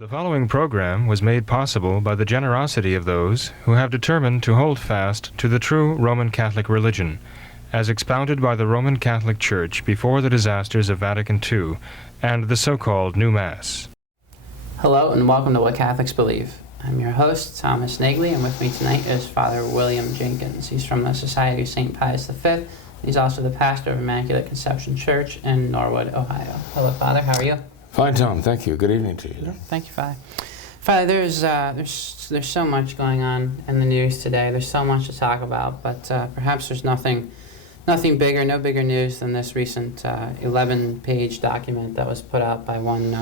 The following program was made possible by the generosity of those who have determined to hold fast to the true Roman Catholic religion, as expounded by the Roman Catholic Church before the disasters of Vatican II and the so-called New Mass. Hello and welcome to What Catholics Believe. I'm your host, Thomas Nagley, and with me tonight is Father William Jenkins. He's from the Society of St. Pius V. He's also the pastor of Immaculate Conception Church in Norwood, Ohio. Hello, Father. How are you? Fine, Tom. Thank you. Good evening to you. Thank you, Father. Father, there's so much going on in the news today. There's so much to talk about, but perhaps there's nothing bigger, no bigger news than this recent 11-page document that was put out by one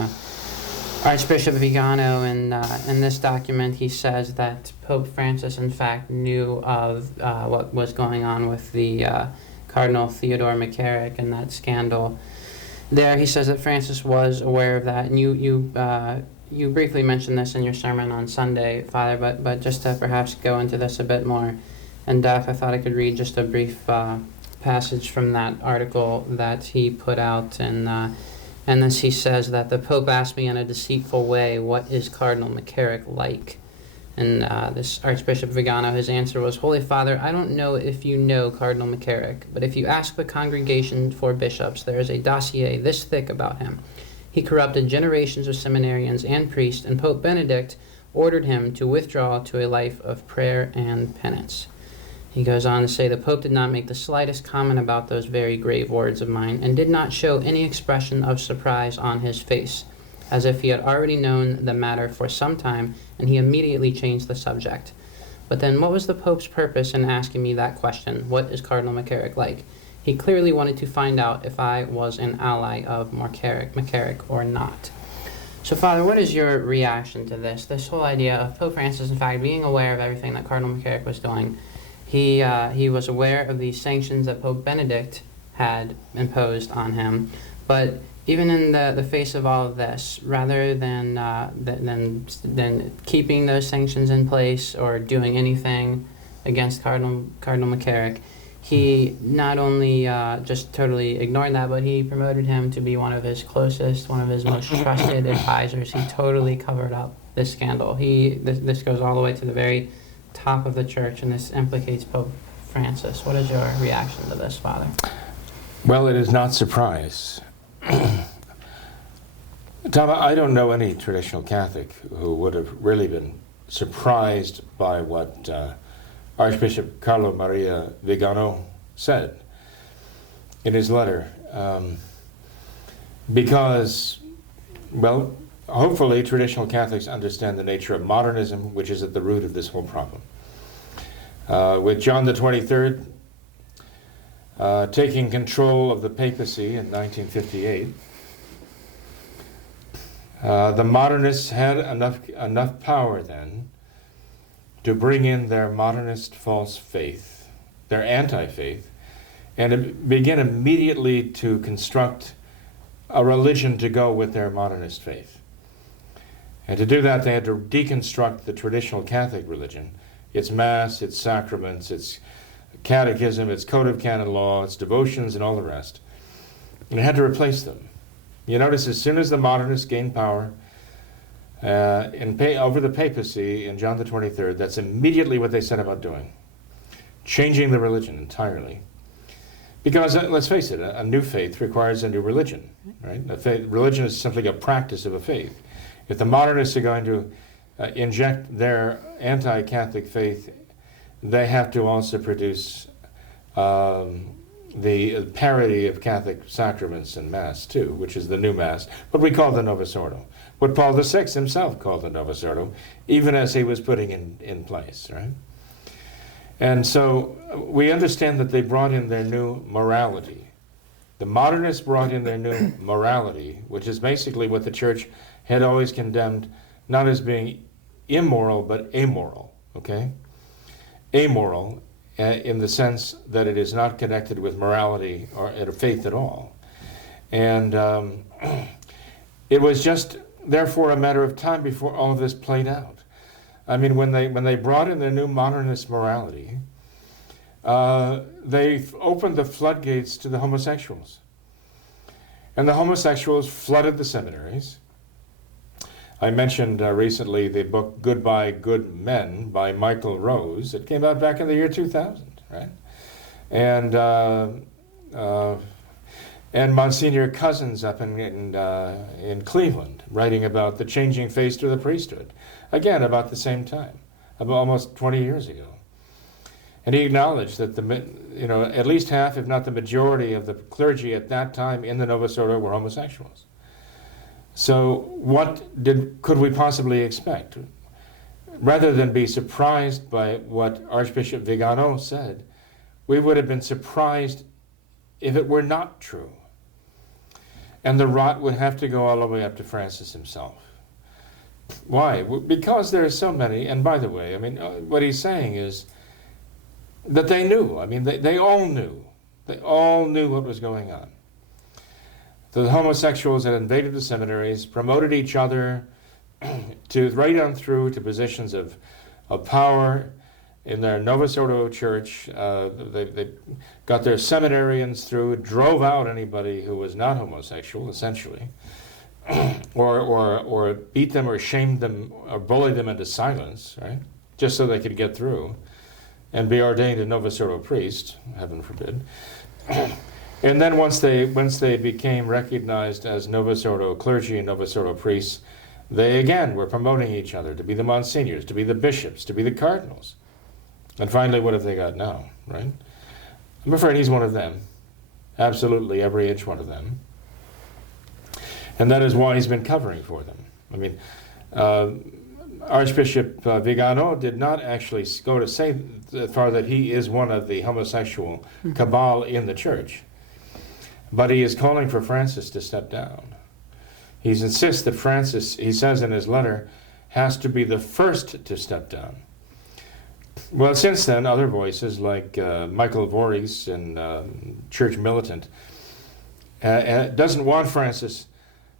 Archbishop Vigano. And in this document, he says that Pope Francis, in fact, knew of what was going on with the Cardinal Theodore McCarrick and that scandal. There, he says that Francis was aware of that, and you briefly mentioned this in your sermon on Sunday, Father, but just to perhaps go into this a bit more in depth, I thought I could read just a brief passage from that article that he put out, and this he says that the Pope asked me in a deceitful way, "What is Cardinal McCarrick like?" And this Archbishop Vigano, his answer was, "Holy Father, I don't know if you know Cardinal McCarrick, but if you ask the Congregation for Bishops, there is a dossier this thick about him. He corrupted generations of seminarians and priests, and Pope Benedict ordered him to withdraw to a life of prayer and penance." He goes on to say, "The Pope did not make the slightest comment about those very grave words of mine, and did not show any expression of surprise on his face, as if he had already known the matter for some time, and he immediately changed the subject. But then what was the Pope's purpose in asking me that question, what is Cardinal McCarrick like? He clearly wanted to find out if I was an ally of McCarrick or not." So, Father, what is your reaction to this whole idea of Pope Francis, in fact, being aware of everything that Cardinal McCarrick was doing? He was aware of the sanctions that Pope Benedict had imposed on him, but even in the face of all of this, rather than keeping those sanctions in place or doing anything against Cardinal McCarrick, he not only just totally ignored that, but he promoted him to be one of his closest, one of his most trusted advisors. He totally covered up this scandal. This goes all the way to the very top of the church, and this implicates Pope Francis. What is your reaction to this, Father? Well, it is not surprise. Tom, I don't know any traditional Catholic who would have really been surprised by what Archbishop Carlo Maria Vigano said in his letter, because, well, hopefully traditional Catholics understand the nature of modernism, which is at the root of this whole problem. With John the 23rd taking control of the papacy in 1958, the modernists had enough power then to bring in their modernist false faith, their anti-faith, and to begin immediately to construct a religion to go with their modernist faith. And to do that, they had to deconstruct the traditional Catholic religion, its Mass, its sacraments, its catechism, its code of canon law, its devotions, and all the rest. And it had to replace them. You notice as soon as the modernists gained power over the papacy in John the 23rd, that's immediately what they set about doing, changing the religion entirely. Because let's face it, a new faith requires a new religion, right? Religion is simply a practice of a faith. If the modernists are going to inject their anti-Catholic faith, they have to also produce the parody of Catholic sacraments and Mass too, which is the new Mass, what we call the Novus Ordo, what Paul VI himself called the Novus Ordo, even as he was putting in place, right? And so we understand that they brought in their new morality. The modernists brought in their new morality, which is basically what the Church had always condemned, not as being immoral, but amoral, okay? Amoral in the sense that it is not connected with morality or faith at all. And it was just, therefore, a matter of time before all of this played out. I mean, when they brought in their new modernist morality, they opened the floodgates to the homosexuals. And the homosexuals flooded the seminaries. I mentioned recently the book Goodbye Good Men by Michael Rose. It came out back in the year 2000, right? And Monsignor Cousins up in Cleveland, writing about the changing face to the priesthood, again about the same time, about almost 20 years ago. And he acknowledged that at least half, if not the majority, of the clergy at that time in the Novus Ordo were homosexuals. So what could we possibly expect? Rather than be surprised by what Archbishop Vigano said, we would have been surprised if it were not true. And the rot would have to go all the way up to Francis himself. Why? Because there are so many, and by the way, I mean, what he's saying is that they knew. I mean, they all knew. They all knew what was going on. The homosexuals had invaded the seminaries, promoted each other to right on through to positions of power in their Novus Ordo church. They got their seminarians through, drove out anybody who was not homosexual, essentially, or beat them or shamed them or bullied them into silence, right? Just so they could get through and be ordained a Novus Ordo priest, heaven forbid. And then once they became recognized as Novus Ordo clergy and Novus Ordo priests, they again were promoting each other to be the monsignors, to be the bishops, to be the cardinals. And finally, what have they got now, right? I'm afraid he's one of them. Absolutely every inch one of them. And that is why he's been covering for them. I mean, Archbishop Vigano did not actually go to say as far that he is one of the homosexual cabal in the church. But he is calling for Francis to step down. He insists that Francis, he says in his letter, has to be the first to step down. Well, since then, other voices like Michael Voorhees and Church Militant doesn't want Francis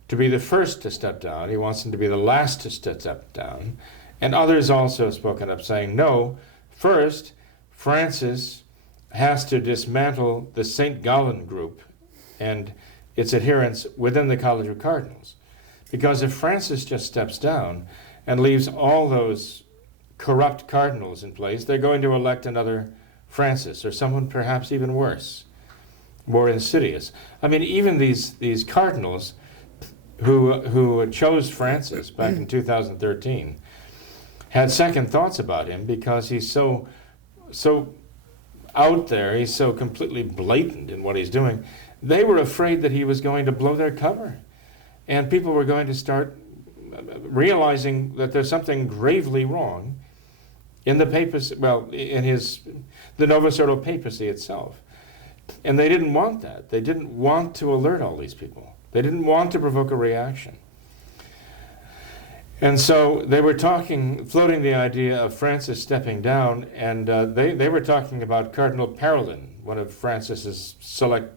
to be the first to step down. He wants him to be the last to step down. And others also have spoken up saying, no, first, Francis has to dismantle the St. Gallen group and its adherents within the College of Cardinals. Because if Francis just steps down and leaves all those corrupt cardinals in place, they're going to elect another Francis, or someone perhaps even worse, more insidious. I mean, even these cardinals who chose Francis back in 2013 had second thoughts about him because he's so out there, he's so completely blatant in what he's doing. They were afraid that he was going to blow their cover. And people were going to start realizing that there's something gravely wrong in the papacy, well, in the Novus Ordo papacy itself. And they didn't want that. They didn't want to alert all these people. They didn't want to provoke a reaction. And so they were floating the idea of Francis stepping down, and they were talking about Cardinal Parolin, one of Francis's select,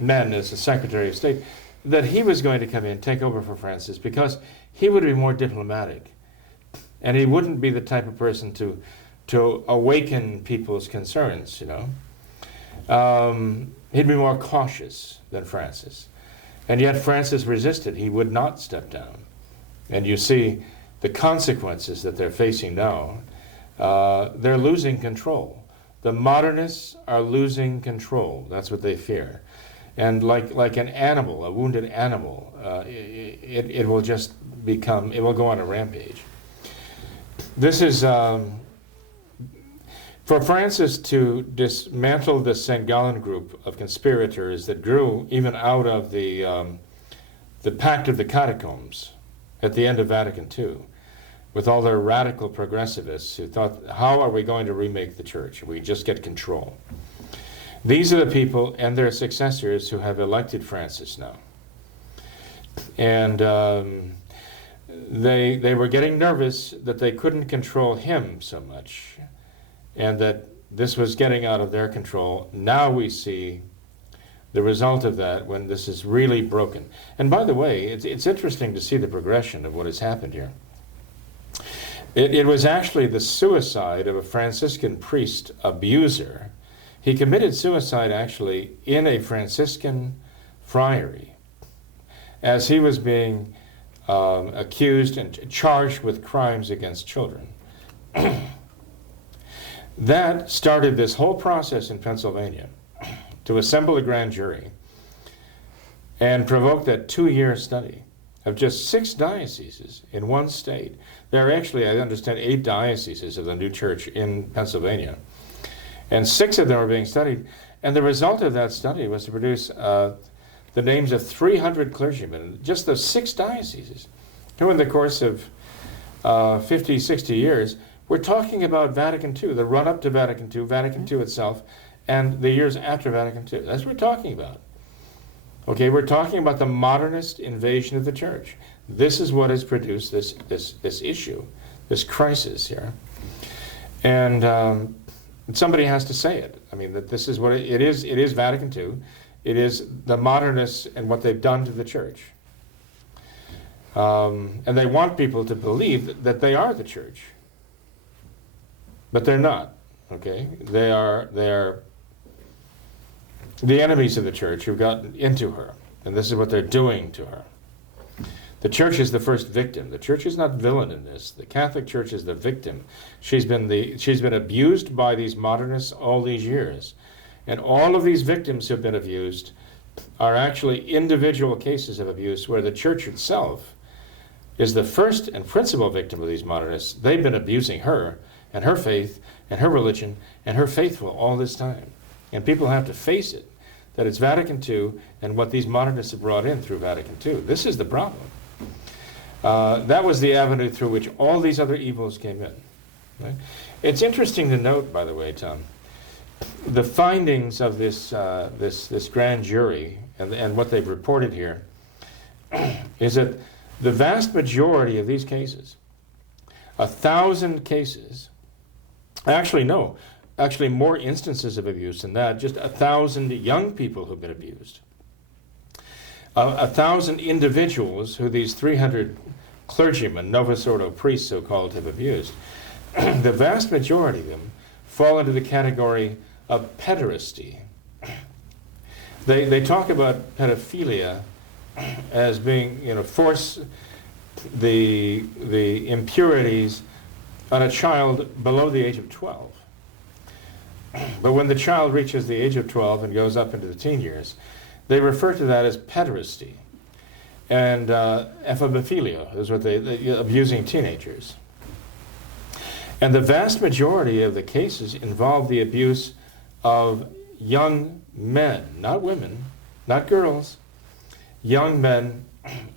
men as the Secretary of State, that he was going to come in, take over for Francis, because he would be more diplomatic. And he wouldn't be the type of person to awaken people's concerns, He'd be more cautious than Francis. And yet Francis resisted. He would not step down. And you see the consequences that they're facing now. They're losing control. The modernists are losing control. That's what they fear. And like an animal, a wounded animal, it will just it will go on a rampage. This is, for Francis to dismantle the St. Gallen group of conspirators that grew even out of the Pact of the Catacombs at the end of Vatican II, with all their radical progressivists who thought, how are we going to remake the church? We just get control. These are the people and their successors who have elected Francis now. And they were getting nervous that they couldn't control him so much, and that this was getting out of their control. Now we see the result of that when this is really broken. And by the way, it's interesting to see the progression of what has happened here. It was actually the suicide of a Franciscan priest abuser. He committed suicide actually in a Franciscan friary as he was being accused and charged with crimes against children. That started this whole process in Pennsylvania to assemble a grand jury and provoke that 2-year study of just 6 dioceses in one state. There are actually, I understand, 8 dioceses of the new church in Pennsylvania, and 6 of them are being studied. And the result of that study was to produce the names of 300 clergymen, just those 6 dioceses, who in the course of 50, 60 years, we're talking about Vatican II, the run-up to Vatican II, Vatican II itself, and the years after Vatican II. That's what we're talking about. Okay, we're talking about the modernist invasion of the church. This is what has produced this issue, this crisis here. And somebody has to say it. I mean, that this is what it is. It is Vatican II. It is the modernists and what they've done to the church. And they want people to believe that they are the church. But they're not, okay? They are the enemies of the church who've gotten into her, and this is what they're doing to her. The church is the first victim. The church is not villain in this. The Catholic Church is the victim. She's been abused by these modernists all these years. And all of these victims who have been abused are actually individual cases of abuse where the church itself is the first and principal victim of these modernists. They've been abusing her and her faith and her religion and her faithful all this time. And people have to face it, that it's Vatican II and what these modernists have brought in through Vatican II. This is the problem. That was the avenue through which all these other evils came in. Right? It's interesting to note, by the way, Tom, the findings of this grand jury and what they've reported here is that the vast majority of these cases, 1,000 cases, actually more instances of abuse than that, just 1,000 young people who've been abused. 1,000 individuals who these 300 clergymen, Novus Ordo priests so-called, have abused. The vast majority of them fall into the category of pederasty. They talk about pedophilia as being, force the impurities on a child below the age of 12. But when the child reaches the age of 12 and goes up into the teen years, they refer to that as pederasty. And ephebophilia is what they abusing teenagers. And the vast majority of the cases involve the abuse of young men, not women, not girls, young men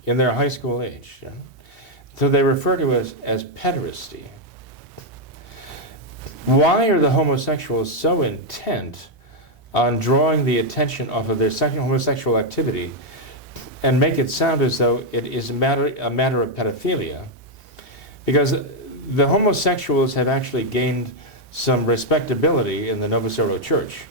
in their high school age. Yeah? So they refer to it as pederasty. Why are the homosexuals so intent on drawing the attention off of their homosexual activity and make it sound as though it is a matter of pedophilia? Because the homosexuals have actually gained some respectability in the Novus Ordo Church.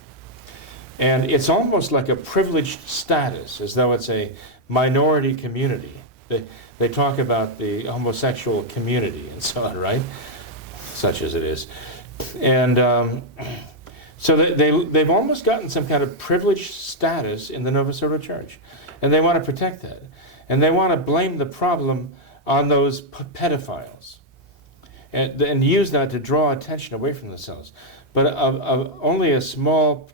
And it's almost like a privileged status, as though it's a minority community. They talk about the homosexual community and so on, right? Such as it is. And so they've almost gotten some kind of privileged status in the Novus Ordo Church. And they want to protect that. And they want to blame the problem on those pedophiles. And use that to draw attention away from themselves. But only a small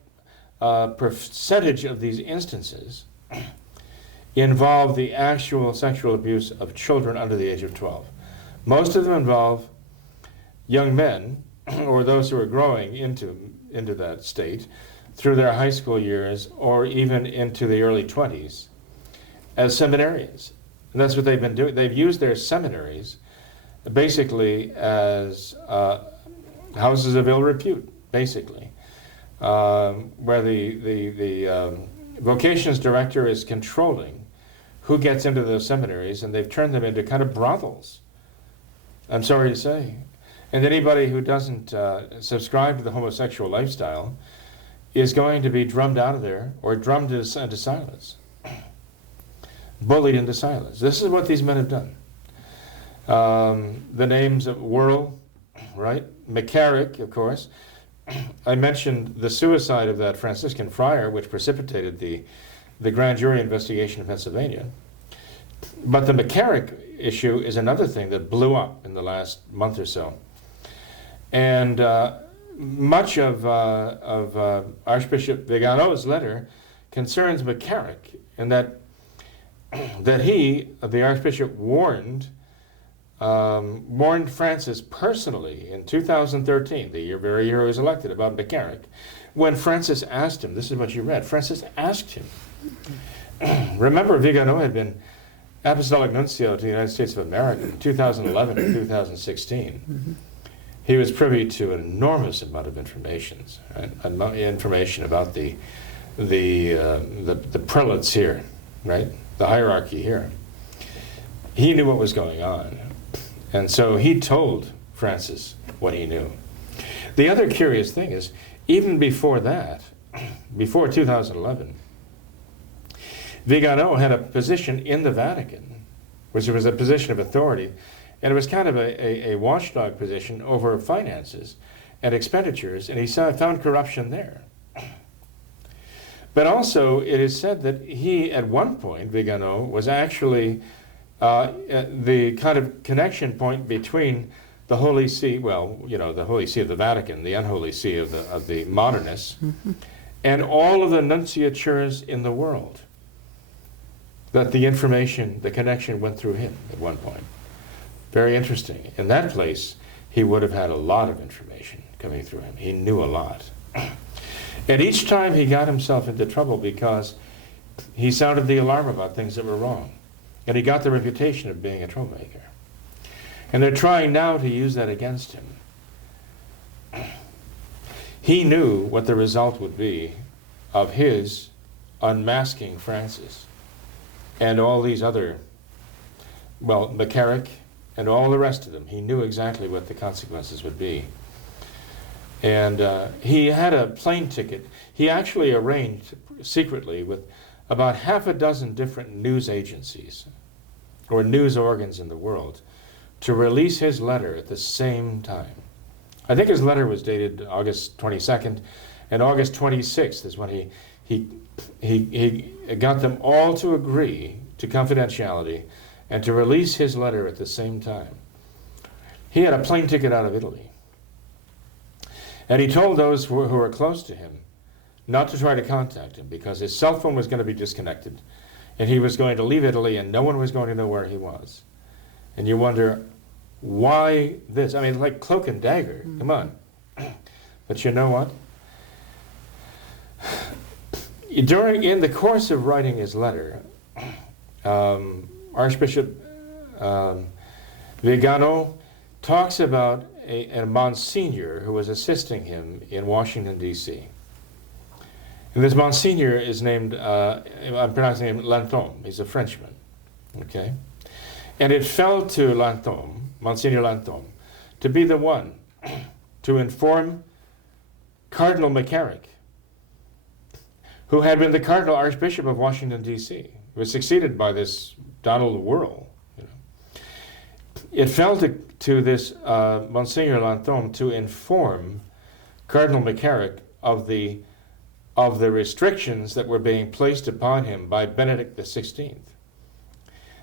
percentage of these instances involve the actual sexual abuse of children under the age of 12. Most of them involve young men or those who are growing into that state through their high school years or even into the early 20s as seminarians. And that's what they've been doing. They've used their seminaries basically as houses of ill repute, basically, where the vocations director is controlling who gets into those seminaries, and they've turned them into kind of brothels, I'm sorry to say. And anybody who doesn't subscribe to the homosexual lifestyle is going to be drummed out of there or drummed into silence, bullied into silence. This is what these men have done. The names of Whirl, right? McCarrick, of course. I mentioned the suicide of that Franciscan friar, which precipitated the grand jury investigation in Pennsylvania. But the McCarrick issue is another thing that blew up in the last month or so. And much of Archbishop Vigano's letter concerns McCarrick, and that he, the Archbishop, warned Francis personally in 2013, the very year he was elected, about McCarrick. When Francis asked him, this is what you read, Francis asked him. Remember, Vigano had been Apostolic Nuncio to the United States of America in 2011 and 2016. He was privy to an enormous amount of information about the prelates here, right? The hierarchy here. He knew what was going on, and so he told Francis what he knew. The other curious thing is, even before that, before 2011, Vigano had a position in the Vatican, which was a position of authority, and it was kind of a watchdog position over finances and expenditures, and he found corruption there. But also, it is said that he, at one point, Vigano, was actually the kind of connection point between the Holy See, well, you know, the Holy See of the Vatican, the unholy see of the modernists, and all of the nunciatures in the world. That the information, the connection went through him at one point. Very interesting. In that place, he would have had a lot of information coming through him. He knew a lot. And each time he got himself into trouble because he sounded the alarm about things that were wrong. And he got the reputation of being a troublemaker. And they're trying now to use that against him. He knew what the result would be of his unmasking Francis and all these other, well, McCarrick and all the rest of them. He knew exactly what the consequences would be. And he had a plane ticket. He actually arranged secretly with about half a dozen different news agencies or news organs in the world to release his letter at the same time. I think his letter was dated August 22nd, and August 26th is when he got them all to agree to confidentiality and to release his letter at the same time. He had a plane ticket out of Italy. And he told those who were close to him not to try to contact him because his cell phone was going to be disconnected and he was going to leave Italy and no one was going to know where he was. And you wonder, why this? I mean, like cloak and dagger, come on. But you know what? In the course of writing his letter, Archbishop Vigano talks about a Msgr who was assisting him in Washington, D.C. And this Msgr is named, I'm pronouncing him Lantheaume. He's a Frenchman, okay? And it fell to Lantheaume, Msgr Lantheaume, to be the one to inform Cardinal McCarrick, who had been the Cardinal Archbishop of Washington, D.C. He was succeeded by this Donald Wuerl. It fell to this Msgr Lantheaume to inform Cardinal McCarrick of the restrictions that were being placed upon him by Benedict XVI.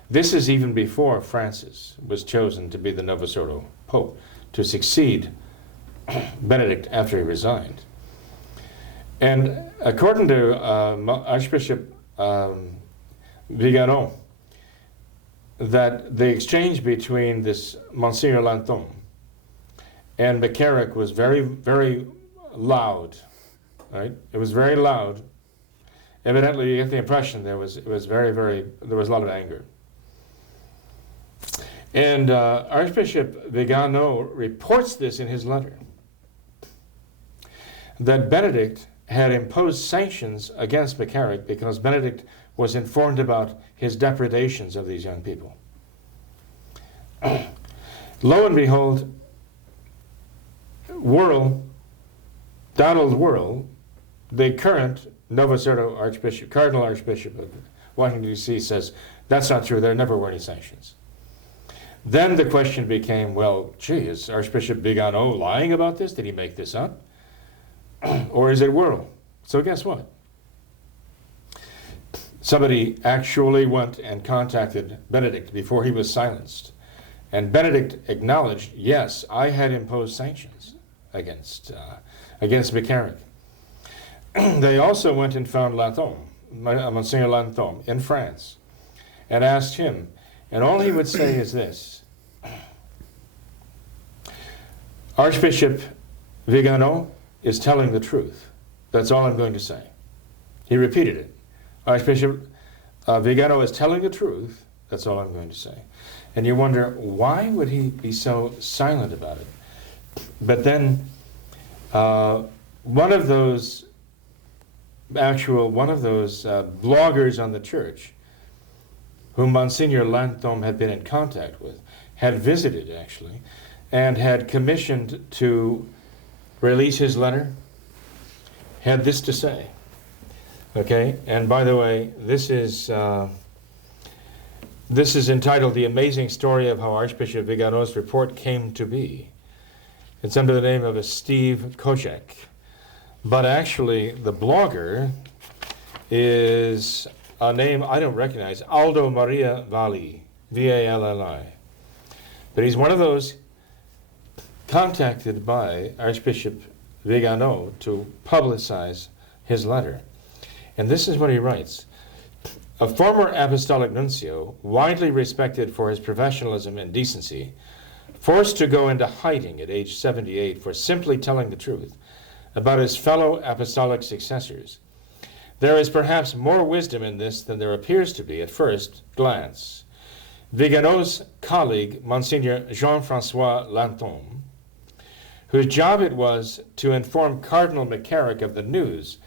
This is even before Francis was chosen to be the Novus Ordo Pope, to succeed Benedict after he resigned. And according to Archbishop Vigano, that the exchange between this Msgr Lantheaume and McCarrick was very, very loud, right? It was very loud. Evidently, you get the impression there was a lot of anger. And Archbishop Vigano reports this in his letter, that Benedict had imposed sanctions against McCarrick because Benedict was informed about his depredations of these young people. Lo and behold, Donald Wuerl, the current Novus Ordo Archbishop, Cardinal Archbishop of Washington, D.C., says, that's not true, there never were any sanctions. Then the question became, well, gee, is Archbishop Vigano lying about this? Did he make this up? Or is it Wuerl? So guess what? somebody actually went and contacted Benedict before he was silenced. And Benedict acknowledged, yes, I had imposed sanctions against Msgr. They also went and found Lantheaume, Msgr Lantheaume, in France, and asked him. And all he would say is this: Archbishop Vigano is telling the truth. That's all I'm going to say. He repeated it. Archbishop Vigano is telling the truth. That's all I'm going to say. And you wonder, why would he be so silent about it? But then one of those bloggers on the church, whom Monsignor Lantheaume had been in contact with, had visited actually, and had commissioned to release his letter, had this to say. Okay, and by the way, this is entitled "The Amazing Story of How Archbishop Vigano's Report Came to Be." It's under the name of a Steve Kozak. But actually, the blogger is a name I don't recognize, Aldo Maria Valli, V-A-L-L-I. But he's one of those contacted by Archbishop Vigano to publicize his letter. And this is what he writes. A former apostolic nuncio, widely respected for his professionalism and decency, forced to go into hiding at age 78 for simply telling the truth about his fellow apostolic successors. There is perhaps more wisdom in this than there appears to be at first glance. Vigano's colleague, Monsignor Jean-François Lantheaume, whose job it was to inform Cardinal McCarrick of the news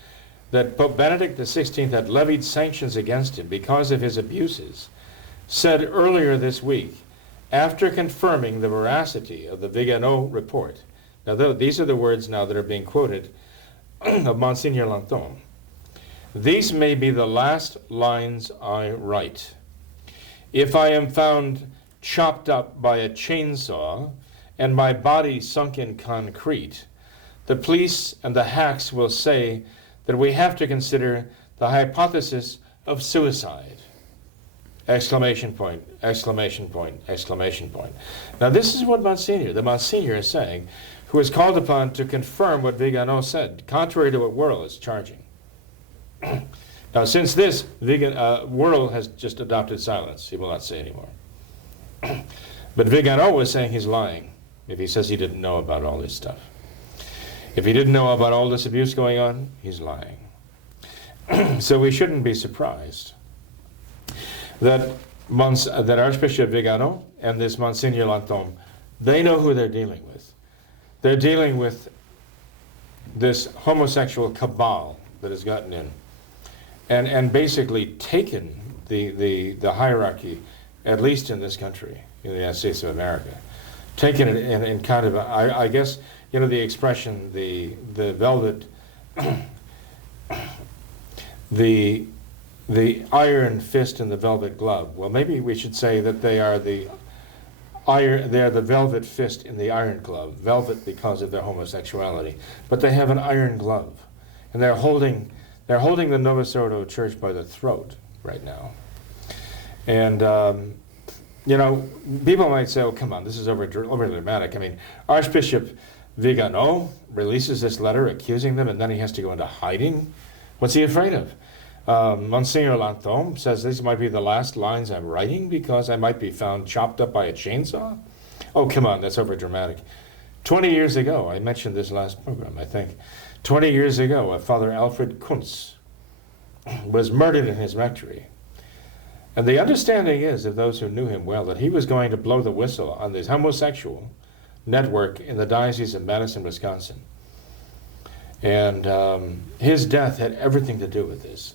that Pope Benedict XVI had levied sanctions against him because of his abuses, said earlier this week, after confirming the veracity of the Vigano report. Now, these are the words now that are being quoted of Monsignor Lantheaume. These may be the last lines I write. If I am found chopped up by a chainsaw and my body sunk in concrete, the police and the hacks will say that we have to consider the hypothesis of suicide. Exclamation point, exclamation point, exclamation point. Now this is what the Monsignor is saying, who is called upon to confirm what Vigano said, contrary to what Worrell is charging. Now since this, Worrell has just adopted silence. He will not say anymore. But Vigano was saying he's lying if he says he didn't know about all this stuff. If he didn't know about all this abuse going on, he's lying. So we shouldn't be surprised that Archbishop Vigano and this Monsignor Lantheaume, they know who they're dealing with. They're dealing with this homosexual cabal that has gotten in and basically taken the hierarchy, at least in this country, in the United States of America, taken it in kind of, I guess, you know, the expression, the velvet, the iron fist in the velvet glove. Well, maybe we should say that they are the velvet fist in the iron glove. Velvet because of their homosexuality, but they have an iron glove, and they're holding the Novus Ordo Church by the throat right now. And you know, people might say, "Oh, come on, this is over dramatic." I mean, Archbishop Vigano releases this letter accusing them, and then he has to go into hiding. What's he afraid of? Monsignor Lantheaume says these might be the last lines I'm writing because I might be found chopped up by a chainsaw. Oh, come on, that's over dramatic. 20 years ago, I mentioned this last program, I think. 20 years ago, Father Alfred Kuntz was murdered in his rectory. And the understanding is of those who knew him well that he was going to blow the whistle on this homosexual network in the Diocese of Madison, Wisconsin. And his death had everything to do with this.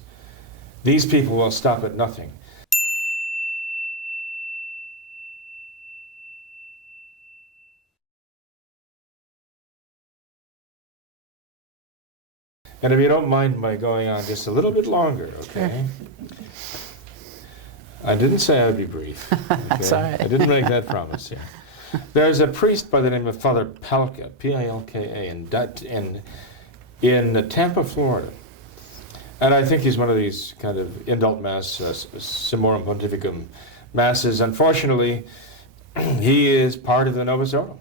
These people will stop at nothing. And if you don't mind my going on just a little bit longer, okay? I didn't say I would be brief. Okay? That's all right. I didn't make that promise here. There's a priest by the name of Father Palka, P-I-L-K-A, in Tampa, Florida. And I think he's one of these kind of indult mass, summorum pontificum masses. Unfortunately, he is part of the Novus Ordo.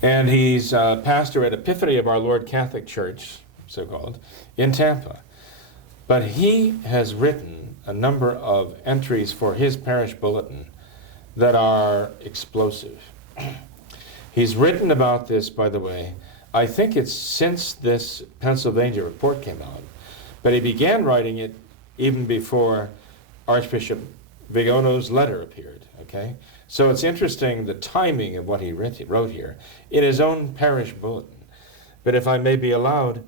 And he's pastor at Epiphany of Our Lord Catholic Church, so-called, in Tampa. But he has written a number of entries for his parish bulletin that are explosive. He's written about this, by the way, I think it's since this Pennsylvania report came out, but he began writing it even before Archbishop Vigano's letter appeared, okay? So it's interesting the timing of what he wrote here in his own parish bulletin. But if I may be allowed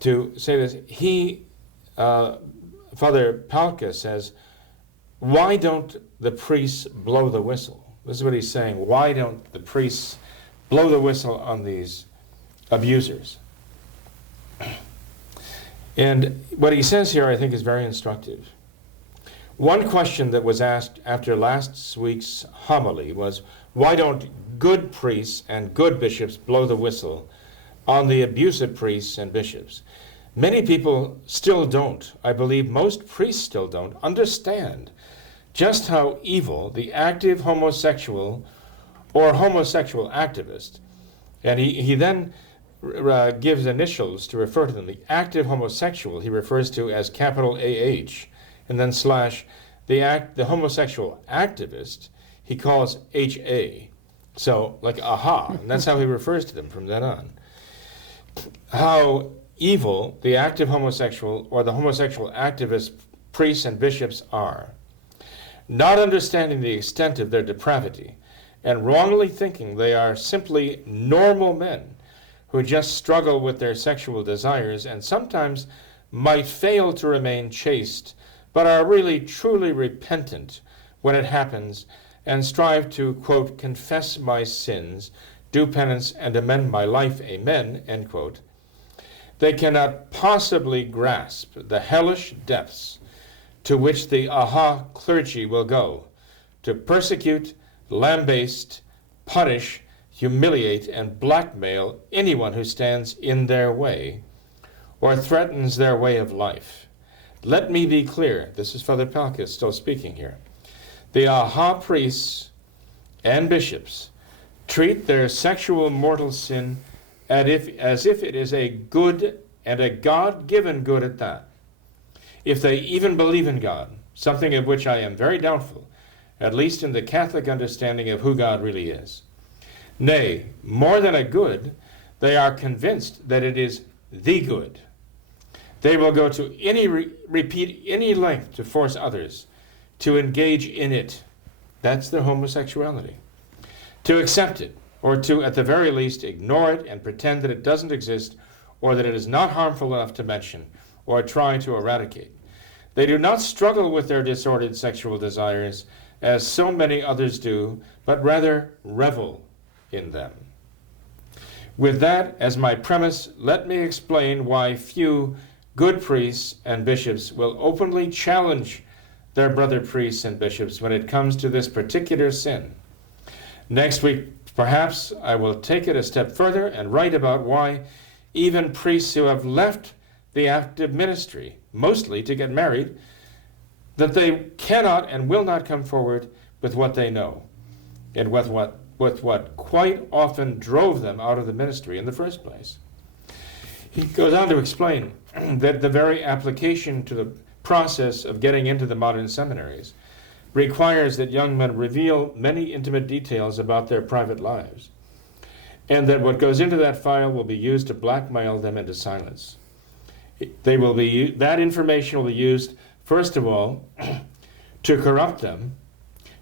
to say this, Father Palka says, why don't the priests blow the whistle? This is what he's saying. Why don't the priests blow the whistle on these abusers? And what he says here, I think, is very instructive. One question that was asked after last week's homily was, why don't good priests and good bishops blow the whistle on the abusive priests and bishops? Many people still don't, I believe most priests still don't, understand just how evil the active homosexual or homosexual activist, and he then gives initials to refer to them. The active homosexual he refers to as capital AH, and then slash the homosexual activist he calls HA. So like aha, and that's how he refers to them from then on. How evil the active homosexual or the homosexual activist priests and bishops are, not understanding the extent of their depravity and wrongly thinking they are simply normal men who just struggle with their sexual desires and sometimes might fail to remain chaste, but are really truly repentant when it happens and strive to, quote, confess my sins, do penance, and amend my life, amen, end quote. They cannot possibly grasp the hellish depths to which the aha clergy will go to persecute, lambaste, punish, humiliate, and blackmail anyone who stands in their way or threatens their way of life. Let me be clear, this is Father Palka still speaking here. The aha priests and bishops treat their sexual mortal sin as if it is a good and a God-given good at that. If they even believe in God, something of which I am very doubtful, at least in the Catholic understanding of who God really is. Nay, more than a good, they are convinced that it is the good. They will go to repeat any length to force others to engage in it. That's their homosexuality. To accept it, or to, at the very least, ignore it and pretend that it doesn't exist, or that it is not harmful enough to mention, or try to eradicate. They do not struggle with their disordered sexual desires, as so many others do, but rather revel in them. With that as my premise, let me explain why few good priests and bishops will openly challenge their brother priests and bishops when it comes to this particular sin. Next week, perhaps, I will take it a step further and write about why even priests who have left the active ministry, mostly to get married, that they cannot and will not come forward with what they know and with what quite often drove them out of the ministry in the first place. He goes on to explain that the very application to the process of getting into the modern seminaries requires that young men reveal many intimate details about their private lives, and that what goes into that file will be used to blackmail them into silence. That information will be used, first of all, to corrupt them,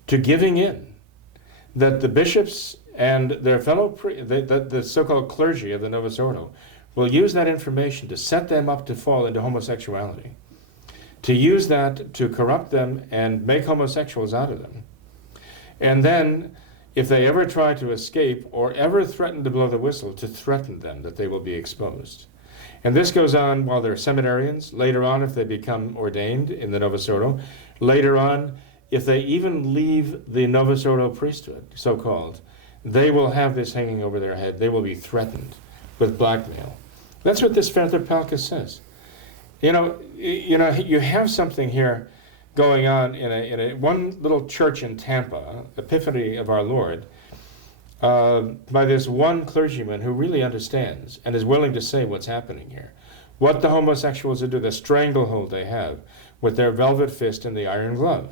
to giving in, that the bishops and their fellow the so-called clergy of the Novus Ordo will use that information to set them up to fall into homosexuality, to use that to corrupt them and make homosexuals out of them. And then, if they ever try to escape or ever threaten to blow the whistle, to threaten them that they will be exposed. And this goes on while they're seminarians, later on if they become ordained in the Novus Ordo, later on if they even leave the Novus Ordo priesthood, so-called, they will have this hanging over their head. They will be threatened with blackmail. That's what this Father Palka says. You have something here going on in a one little church in Tampa, Epiphany of Our Lord, by this one clergyman who really understands and is willing to say what's happening here. What the homosexuals do, the stranglehold they have with their velvet fist and the iron glove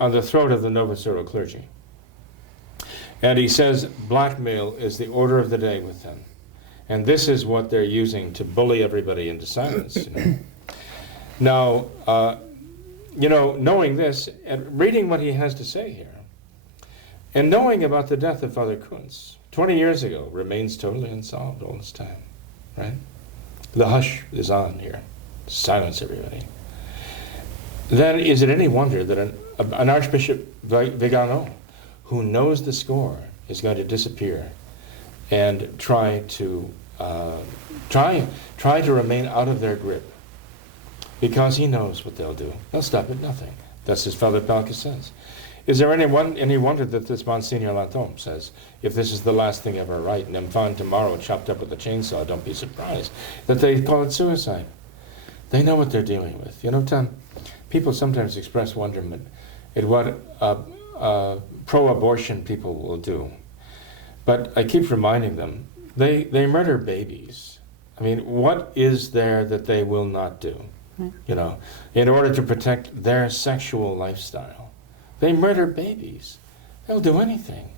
on the throat of the Novus Ordo clergy. And he says blackmail is the order of the day with them. And this is what they're using to bully everybody into silence. Now, knowing this and reading what he has to say here, and knowing about the death of Father Kuntz 20 years ago remains totally unsolved all this time, right? The hush is on here. Silence everybody. Then is it any wonder that an Archbishop Vigano, who knows the score, is going to disappear and try to remain out of their grip, because he knows what they'll do. They'll stop at nothing. That's as Father Palka says. Is there any wonder that this Msgr Lantheaume says, if this is the last thing ever write, and I'm found tomorrow chopped up with a chainsaw, don't be surprised that they call it suicide. They know what they're dealing with. Tom, people sometimes express wonderment at what pro-abortion people will do. But I keep reminding them, they murder babies. I mean, what is there that they will not do? In order to protect their sexual lifestyle. They murder babies. They'll do anything.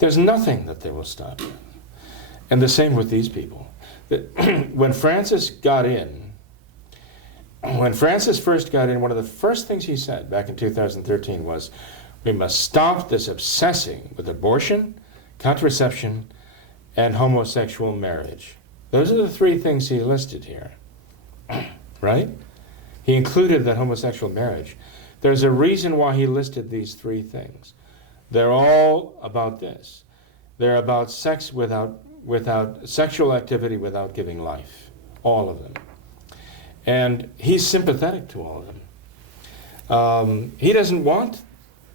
There's nothing that they will stop. And the same with these people. When Francis first got in, one of the first things he said back in 2013 was, we must stop this obsessing with abortion, contraception, and homosexual marriage. Those are the three things he listed here, right? He included that homosexual marriage. There's a reason why he listed these three things. They're all about this. They're about sex without sexual activity without giving life, all of them. And he's sympathetic to all of them. He doesn't want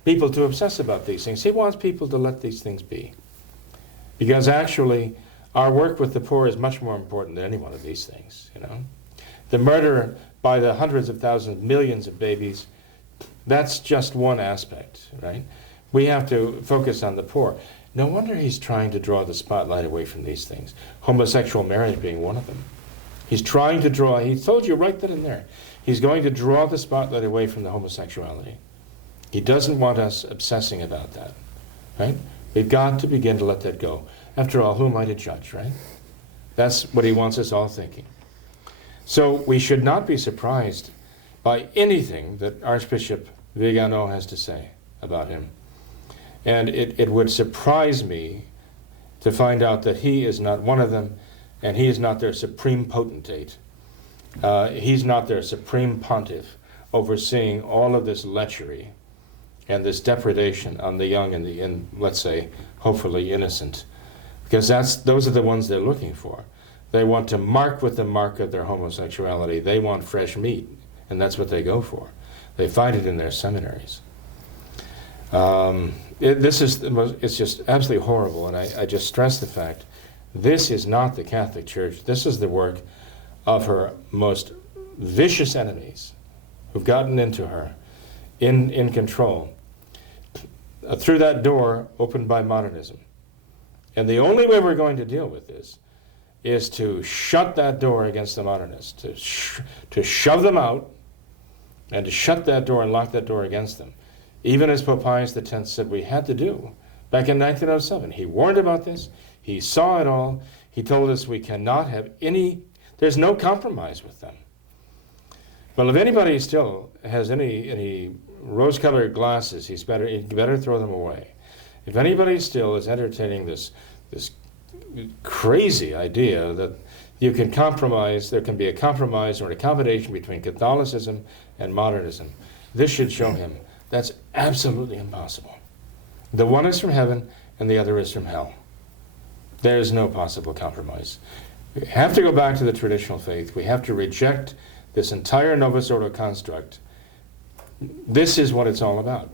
people to obsess about these things. He wants people to let these things be. Because actually, our work with the poor is much more important than any one of these things, The murder by the hundreds of thousands, millions of babies, that's just one aspect, right? We have to focus on the poor. No wonder he's trying to draw the spotlight away from these things. Homosexual marriage being one of them. He's trying to draw, he told you right then and there, he's going to draw the spotlight away from the homosexuality. He doesn't want us obsessing about that, right? We've got to begin to let that go. After all, who am I to judge, right? That's what he wants us all thinking. So we should not be surprised by anything that Archbishop Vigano has to say about him. And it would surprise me to find out that he is not one of them, and he is not their supreme potentate. He's not their supreme pontiff overseeing all of this lechery and this depredation on the young and let's say, hopefully innocent. Because those are the ones they're looking for. They want to mark with the mark of their homosexuality. They want fresh meat, and that's what they go for. They find it in their seminaries. It's just absolutely horrible, and I just stress the fact, this is not the Catholic Church. This is the work of her most vicious enemies who've gotten into her in control through that door opened by modernism. And the only way we're going to deal with this is to shut that door against the modernists, to shove them out and to shut that door and lock that door against them. Even as Pope Pius X said we had to do back in 1907. He warned about this. He saw it all. He told us we cannot have there's no compromise with them. Well, if anybody still has any rose-colored glasses, he better throw them away. If anybody still is entertaining this crazy idea that you can compromise, there can be a compromise or an accommodation between Catholicism and modernism, this should show him that's absolutely impossible. The one is from heaven and the other is from hell. There is no possible compromise. We have to go back to the traditional faith. We have to reject this entire Novus Ordo construct. This is what it's all about.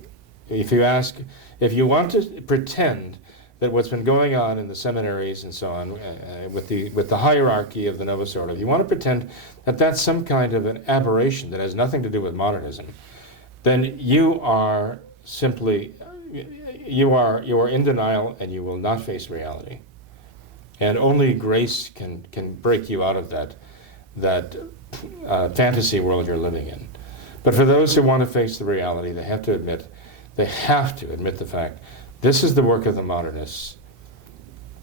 If you want to pretend that what's been going on in the seminaries and so on with the hierarchy of the Novus Ordo, if you want to pretend that that's some kind of an aberration that has nothing to do with modernism, then you are simply, you are in denial and you will not face reality. And only grace can break you out of that fantasy world you're living in. But for those who want to face the reality, they have to admit the fact, this is the work of the modernists.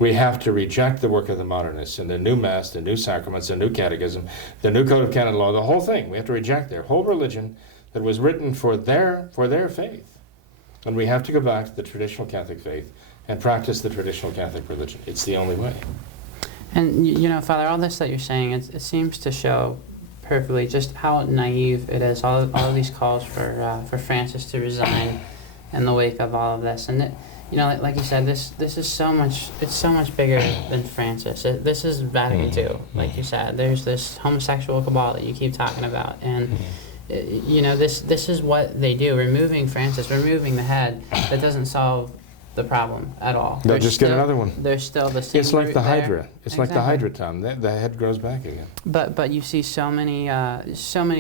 We have to reject the work of the modernists and the new Mass, the new sacraments, the new catechism, the new code of canon law, the whole thing. We have to reject their whole religion that was written for their faith. And we have to go back to the traditional Catholic faith and practice the traditional Catholic religion. It's the only way. And you know, Father, all this that you're saying, it seems to show perfectly just how naive it is. All of these calls for Francis to resign in the wake of all of this, and you know, like you said, this is so much. It's so much bigger than Francis. This is Vatican II, like you said. There's this homosexual cabal that you keep talking about, and you know, this is what they do. Removing Francis, removing the head, that doesn't solve the problem at all. They'll just get another one. There's still the same. It's like the Hydra. It's exactly. like the Hydra, Tom. The head grows back again. But you see so many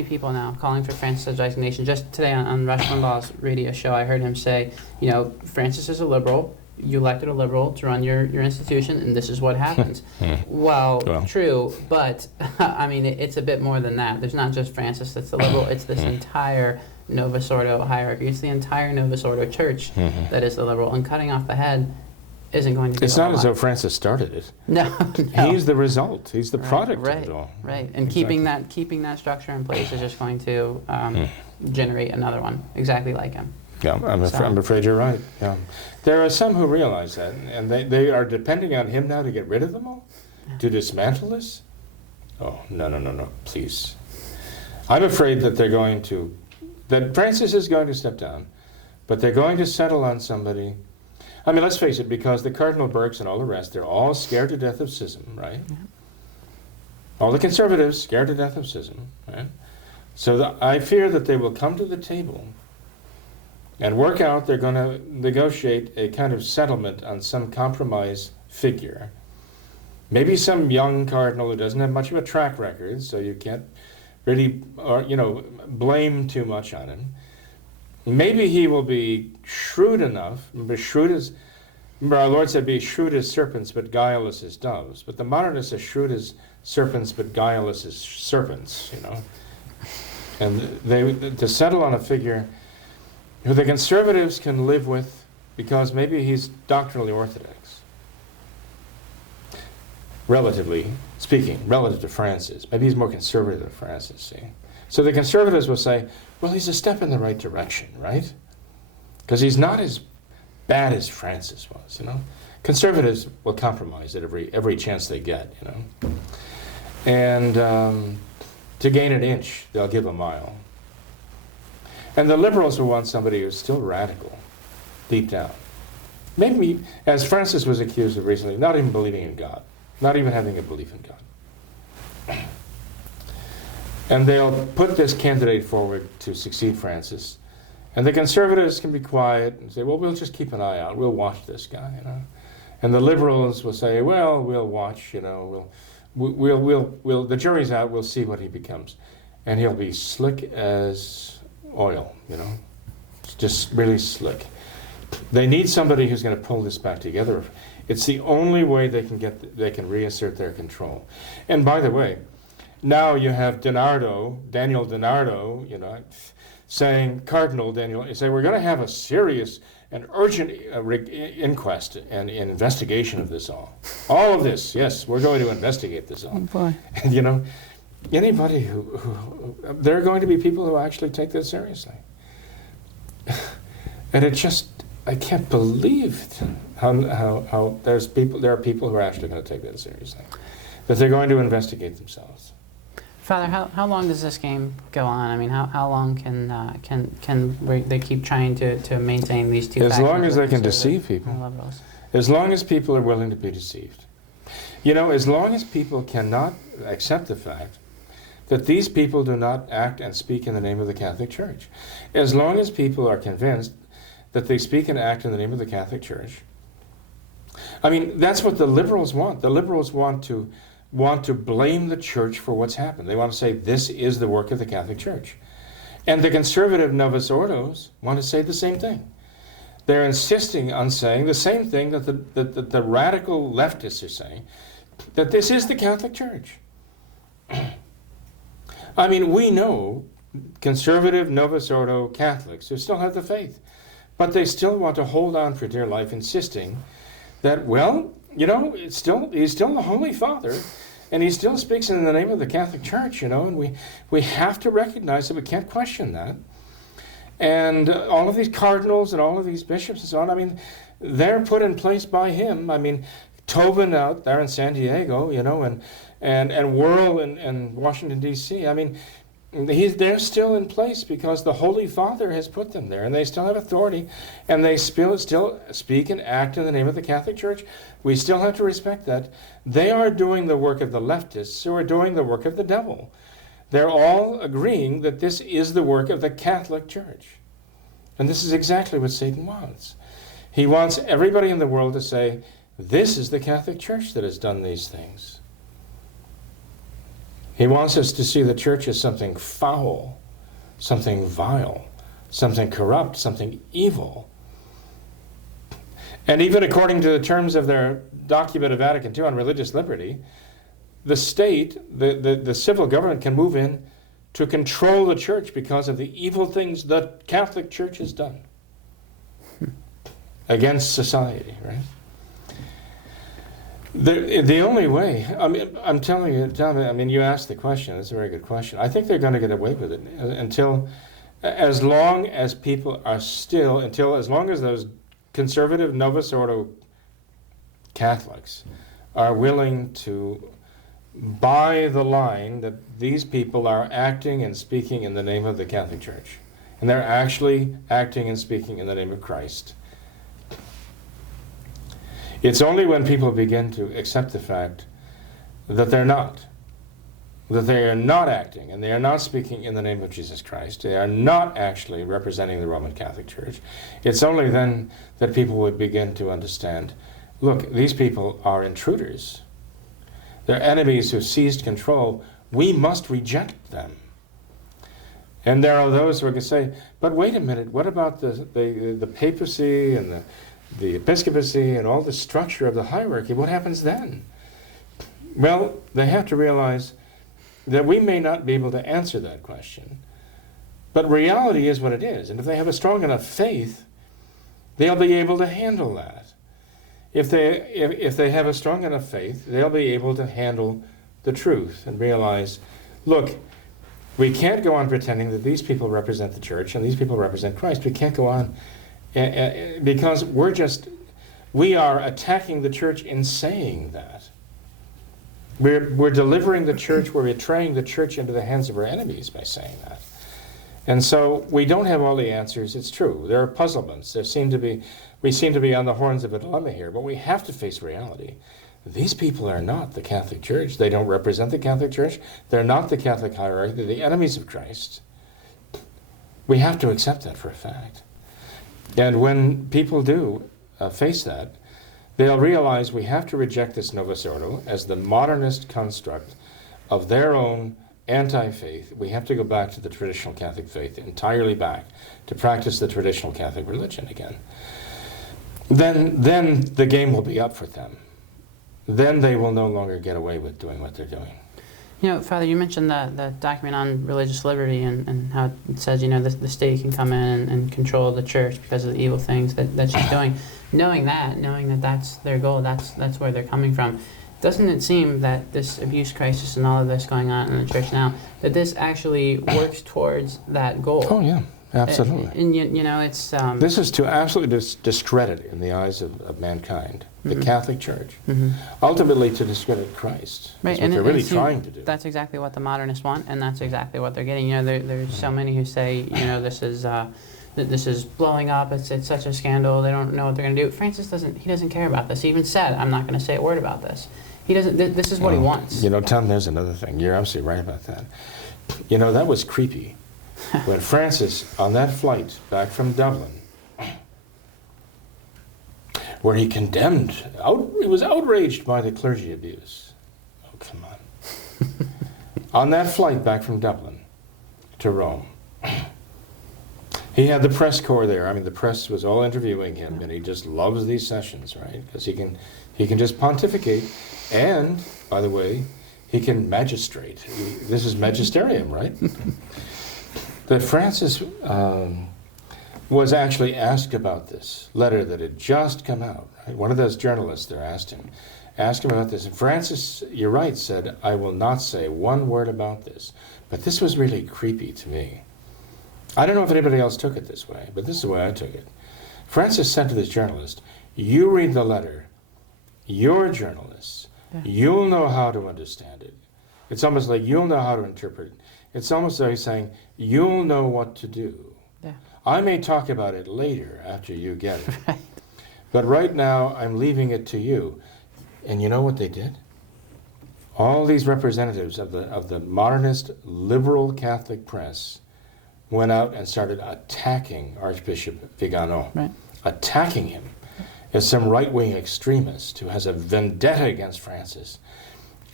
people now calling for Francis' resignation. Just today on Rush Limbaugh's radio show, I heard him say, you know, Francis is a liberal. You elected a liberal to run your institution, and this is what happens. well, true, but I mean, it's a bit more than that. There's not just Francis that's the liberal. It's this entire Novus Ordo hierarchy. It's the entire Novus Ordo church that is the liberal, and cutting off the head isn't going to do It's not as though Francis started it. No. He's the result. He's the product of it all. Right, and exactly. keeping that structure in place is just going to generate another one exactly like him. Yeah, I'm afraid you're right. Yeah. There are some who realize that, and they are depending on him now to get rid of them all, to dismantle this. Oh, no, please. I'm afraid that that Francis is going to step down, but they're going to settle on somebody. I mean, let's face it, because the Cardinal Burkes and all the rest, they're all scared to death of schism, right? Yeah. All the conservatives scared to death of schism, right? So I fear that they will come to the table and work out, they're going to negotiate a kind of settlement on some compromise figure. Maybe some young cardinal who doesn't have much of a track record, so you can't really, blame too much on him. Maybe he will be shrewd enough. Remember our Lord said, be shrewd as serpents, but guileless as doves. But the modernists are shrewd as serpents, but guileless as serpents, you know. And to settle on a figure who the conservatives can live with because maybe he's doctrinally orthodox. Relatively speaking, relative to Francis. Maybe he's more conservative than Francis, see. So the conservatives will say, well, he's a step in the right direction, right? Because he's not as bad as Francis was, you know. Conservatives will compromise at every chance they get, you know. And to gain an inch, they'll give a mile. And the liberals will want somebody who's still radical, deep down. Maybe, as Francis was accused of recently, not even believing in God, not even having a belief in God. And they'll put this candidate forward to succeed Francis. And the conservatives can be quiet and say, well, we'll just keep an eye out. We'll watch this guy, you know. And the liberals will say, well, we'll watch, you know. We'll the jury's out. We'll see what he becomes. And he'll be slick as oil, you know. It's just really slick. They need somebody who's going to pull this back together. It's the only way they can reassert their control. And by the way, now you have Daniel DiNardo, you know, saying, Cardinal Daniel, you say, we're going to have a serious and urgent inquest and investigation of this all. All of this, yes, we're going to investigate this all. Oh boy. And you know, anybody who there are going to be people who actually take this seriously. And it just, I can't believe how there are people who are actually going to take that seriously. That they're going to investigate themselves. Father, how long does this game go on? I mean, how long can they keep trying to maintain these two? As long as they can deceive people. As long as people are willing to be deceived. You know, as long as people cannot accept the fact that these people do not act and speak in the name of the Catholic Church. As long as people are convinced that they speak and act in the name of the Catholic Church, I mean, that's what the liberals want. The liberals want to blame the church for what's happened. They want to say this is the work of the Catholic Church. And the conservative Novus Ordos want to say the same thing. They're insisting on saying the same thing that the radical leftists are saying, that this is the Catholic Church. I mean, we know conservative Novus Ordo Catholics who still have the faith, but they still want to hold on for dear life, insisting that, well, you know, he's still the Holy Father, and he still speaks in the name of the Catholic Church, you know, and we have to recognize that we can't question that. And all of these cardinals and all of these bishops and so on, I mean, they're put in place by him. I mean, Tobin out there in San Diego, you know, and Worrell in Washington, D.C., I mean, they're still in place because the Holy Father has put them there, and they still have authority, and they still speak and act in the name of the Catholic Church. We still have to respect that. They are doing the work of the leftists who are doing the work of the devil. They're all agreeing that this is the work of the Catholic Church. And this is exactly what Satan wants. He wants everybody in the world to say, this is the Catholic Church that has done these things. He wants us to see the church as something foul, something vile, something corrupt, something evil. And even according to the terms of their document of Vatican II on religious liberty, the state, the civil government can move in to control the church because of the evil things the Catholic Church has done against society, right? The only way, I mean, I'm telling you, I mean, you asked the question, it's a very good question. I think they're going to get away with it as long as people are still, as long as those conservative Novus Ordo Catholics are willing to buy the line that these people are acting and speaking in the name of the Catholic Church. And they're actually acting and speaking in the name of Christ. It's only when people begin to accept the fact that they are not acting and they are not speaking in the name of Jesus Christ, they are not actually representing the Roman Catholic Church, it's only then that people would begin to understand, look, these people are intruders. They're enemies who seized control. We must reject them. And there are those who are going to say, but wait a minute, what about the papacy and the episcopacy and all the structure of the hierarchy? What happens then? Well, they have to realize that we may not be able to answer that question, but reality is what it is. And if they have a strong enough faith, they'll be able to handle that. If they have a strong enough faith, they'll be able to handle the truth and realize, look, we can't go on pretending that these people represent the church and these people represent Christ. We can't go on because we are attacking the church in saying that. We're delivering the church, we're betraying the church into the hands of our enemies by saying that. And so we don't have all the answers, it's true. There are puzzlements. We seem to be on the horns of a dilemma here, but we have to face reality. These people are not the Catholic Church. They don't represent the Catholic Church. They're not the Catholic hierarchy. They're the enemies of Christ. We have to accept that for a fact. And when people do face that, they'll realize we have to reject this Novus Ordo as the modernist construct of their own anti-faith. We have to go back to the traditional Catholic faith, entirely back, to practice the traditional Catholic religion again. Then the game will be up for them. Then they will no longer get away with doing what they're doing. You know, Father, you mentioned the document on religious liberty and how it says, you know, the state can come in and control the church because of the evil things that she's doing. Knowing that that's their goal, that's where they're coming from. Doesn't it seem that this abuse crisis and all of this going on in the church now, that this actually works towards that goal? Oh, yeah, absolutely. And you know, it's... this is to absolutely discredit in the eyes of mankind, the Catholic Church. Ultimately to discredit Christ. Right. That's what they're really trying to do. That's exactly what the modernists want, and that's exactly what they're getting. You know, there's so many who say, you know, this is blowing up, it's such a scandal, they don't know what they're going to do. Francis doesn't care about this. He even said, I'm not going to say a word about this. He doesn't, this is what he wants. You know, Tom, there's another thing. You're absolutely right about that. You know, that was creepy. When Francis, on that flight back from Dublin, where he condemned, he was outraged by the clergy abuse. Oh, come on. On that flight back from Dublin to Rome, he had the press corps there. I mean, the press was all interviewing him, and he just loves these sessions, right? Because he can just pontificate, and, by the way, he can magistrate. This is magisterium, right? That Francis was actually asked about this letter that had just come out. Right? One of those journalists there asked him about this. And Francis, you're right, said, I will not say one word about this. But this was really creepy to me. I don't know if anybody else took it this way, but this is the way I took it. Francis said to this journalist, you read the letter, you're journalists, you'll know how to understand it. It's almost like you'll know how to interpret it. It's almost like he's saying, you'll know what to do. Yeah. I may talk about it later after you get it. Right. But right now, I'm leaving it to you. And you know what they did? All these representatives of the modernist liberal Catholic press went out and started attacking Archbishop Vigano, Right. attacking him as some right-wing extremist who has a vendetta against Francis.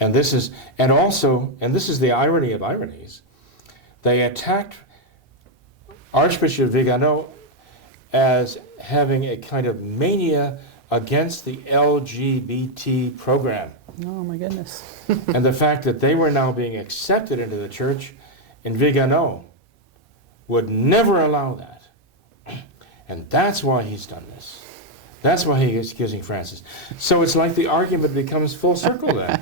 And this is the irony of ironies, they attacked Archbishop Vigano as having a kind of mania against the LGBT program. Oh my goodness. And the fact that they were now being accepted into the church, and Vigano would never allow that. And that's why he's done this. That's why he is accusing Francis. So it's like the argument becomes full circle then.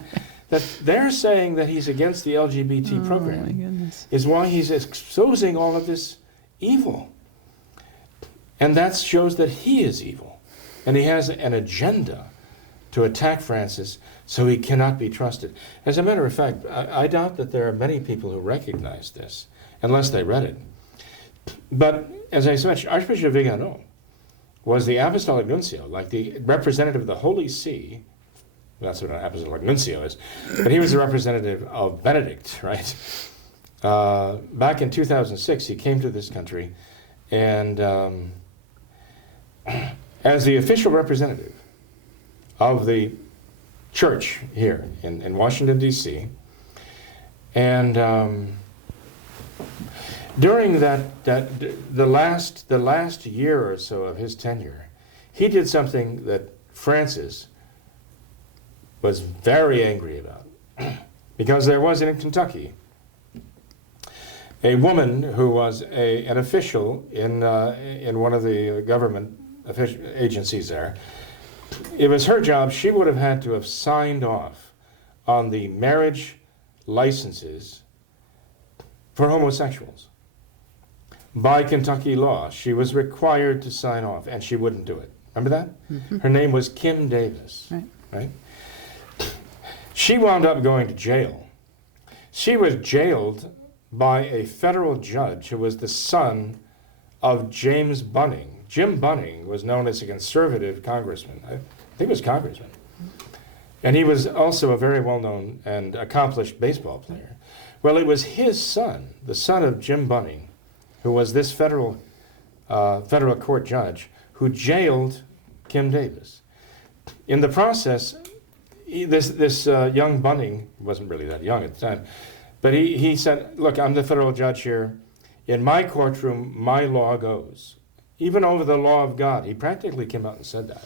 That they're saying that he's against the LGBT program. Oh my goodness. Is why he's exposing all of this evil. And that shows that he is evil. And he has an agenda to attack Francis, so he cannot be trusted. As a matter of fact, I doubt that there are many people who recognize this, unless they read it. But as I mentioned, Archbishop Vigano was the apostolic nuncio, like the representative of the Holy See. That's what an apostolic nuncio is. But he was the representative of Benedict, right? Back in 2006, he came to this country, and as the official representative of the church here in Washington, D.C., and during the last year or so of his tenure, he did something that Francis was very angry about, because there was in Kentucky a woman who was an official in one of the government agencies there. It was her job. She would have had to have signed off on the marriage licenses for homosexuals. By Kentucky law, she was required to sign off, and she wouldn't do it. Remember that? Mm-hmm. Her name was Kim Davis. Right? She wound up going to jail. She was jailed by a federal judge who was the son of James Bunning. Jim Bunning was known as a conservative congressman. I think he was congressman. And he was also a very well-known and accomplished baseball player. Well, it was his son, the son of Jim Bunning, who was this federal court judge, who jailed Kim Davis. In the process, this young Bunning, wasn't really that young at the time, but he said, look, I'm the federal judge here. In my courtroom, my law goes. Even over the law of God. He practically came out and said that.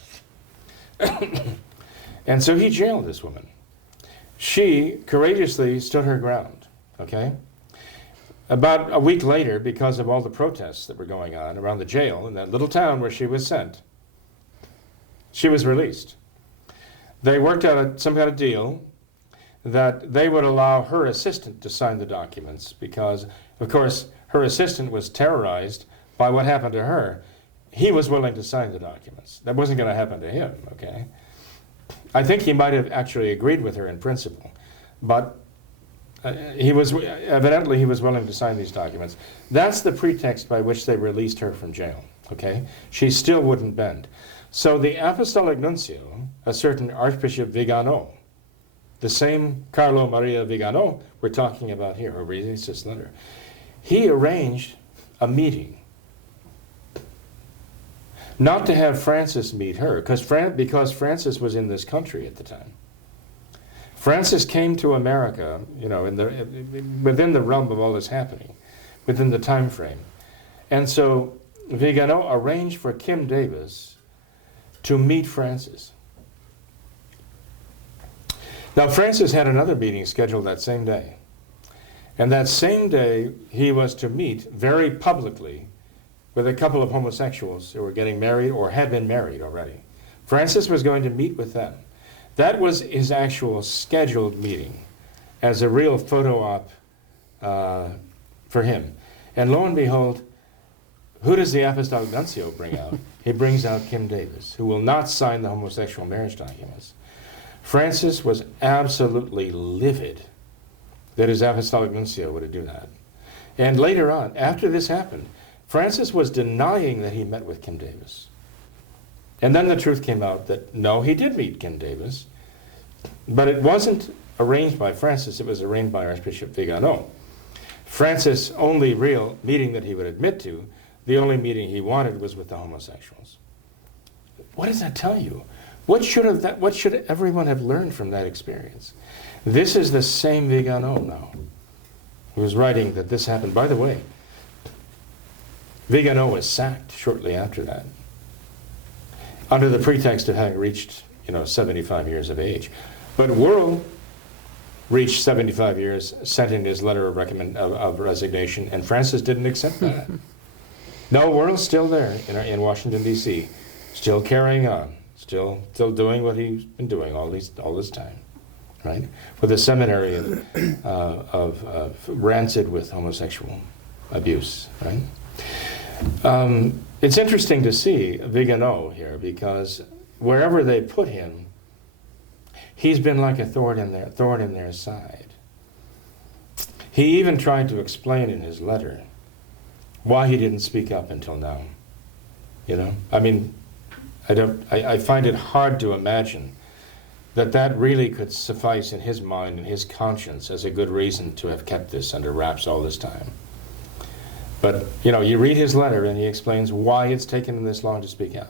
And so he jailed this woman. She courageously stood her ground, okay? About a week later, because of all the protests that were going on around the jail in that little town where she was sent, she was released. They worked out some kind of deal that they would allow her assistant to sign the documents because, of course, her assistant was terrorized by what happened to her. He was willing to sign the documents. That wasn't going to happen to him, okay? I think he might have actually agreed with her in principle, but evidently he was willing to sign these documents. That's the pretext by which they released her from jail, okay? She still wouldn't bend. So the apostolic nuncio, a certain Archbishop Vigano, the same Carlo Maria Vigano we're talking about here, who released this letter, he arranged a meeting not to have Francis meet her, because Francis was in this country at the time. Francis came to America, you know, within the realm of all this happening, within the time frame. And so Vigano arranged for Kim Davis to meet Francis. Now, Francis had another meeting scheduled that same day. And that same day, he was to meet very publicly with a couple of homosexuals who were getting married or had been married already. Francis was going to meet with them. That was his actual scheduled meeting as a real photo op for him. And lo and behold, who does the apostolic nuncio bring out? He brings out Kim Davis, who will not sign the homosexual marriage documents. Francis was absolutely livid that his apostolic nuncio would do that. And later on, after this happened, Francis was denying that he met with Kim Davis. And then the truth came out that no, he did meet Kim Davis, but it wasn't arranged by Francis, it was arranged by Archbishop Vigano. Francis' only real meeting that he would admit to, the only meeting he wanted was with the homosexuals. What does that tell you? What should everyone have learned from that experience? This is the same Vigano now, who was writing that this happened. By the way, Vigano was sacked shortly after that, under the pretext of having reached, 75 years of age. But Worrell reached 75 years, sent in his letter of resignation, and Francis didn't accept that. No, Worrell's still there in Washington, D.C., still carrying on, still doing what he's been doing all this time, right? With a seminary of rancid with homosexual abuse, right? It's interesting to see Vigano here, because wherever they put him, he's been like a thorn in their side. He even tried to explain in his letter why he didn't speak up until now. I mean, I find it hard to imagine that really could suffice in his mind and his conscience as a good reason to have kept this under wraps all this time. But, you read his letter and he explains why it's taken him this long to speak out.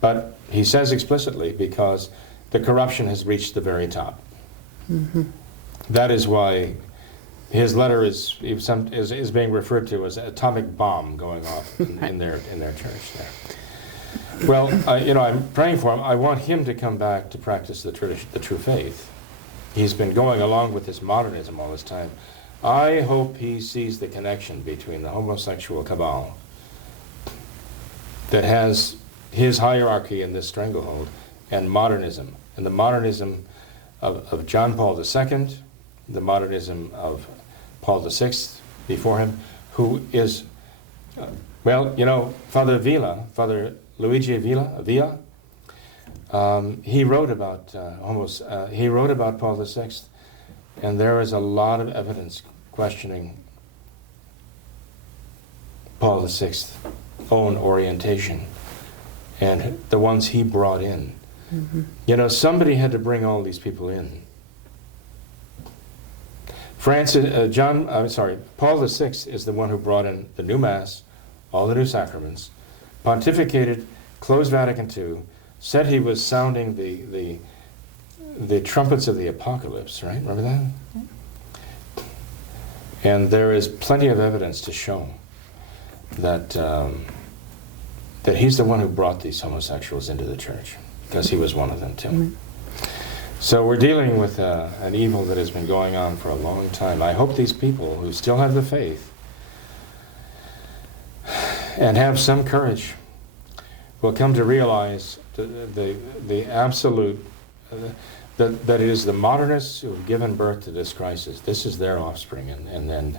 But he says explicitly, because the corruption has reached the very top. Mm-hmm. That is why his letter is being referred to as an atomic bomb going off in their church there. Well, I'm praying for him. I want him to come back to practice the true faith. He's been going along with this modernism all this time. I hope he sees the connection between the homosexual cabal that has his hierarchy in this stranglehold and modernism. And the modernism of John Paul II, the modernism of Paul VI before him, who is, Father Luigi Villa, he wrote about Paul VI, and there is a lot of evidence questioning Paul VI's own orientation and the ones he brought in. Mm-hmm. Somebody had to bring all these people in. Paul VI is the one who brought in the new Mass, all the new sacraments, pontificated, closed Vatican II, said he was sounding the trumpets of the apocalypse, right? Remember that? Mm-hmm. And there is plenty of evidence to show that that he's the one who brought these homosexuals into the church, because he was one of them too. Mm-hmm. So we're dealing with an evil that has been going on for a long time. I hope these people who still have the faith and have some courage will come to realize the absolute, that it is the modernists who have given birth to this crisis. This is their offspring, and then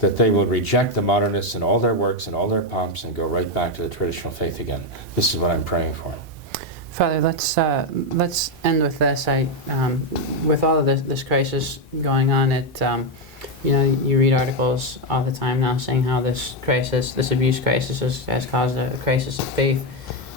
that they will reject the modernists and all their works and all their pomps and go right back to the traditional faith again. This is what I'm praying for. Father, let's end with this. With all of this crisis going on, you read articles all the time now saying how this abuse crisis has caused a crisis of faith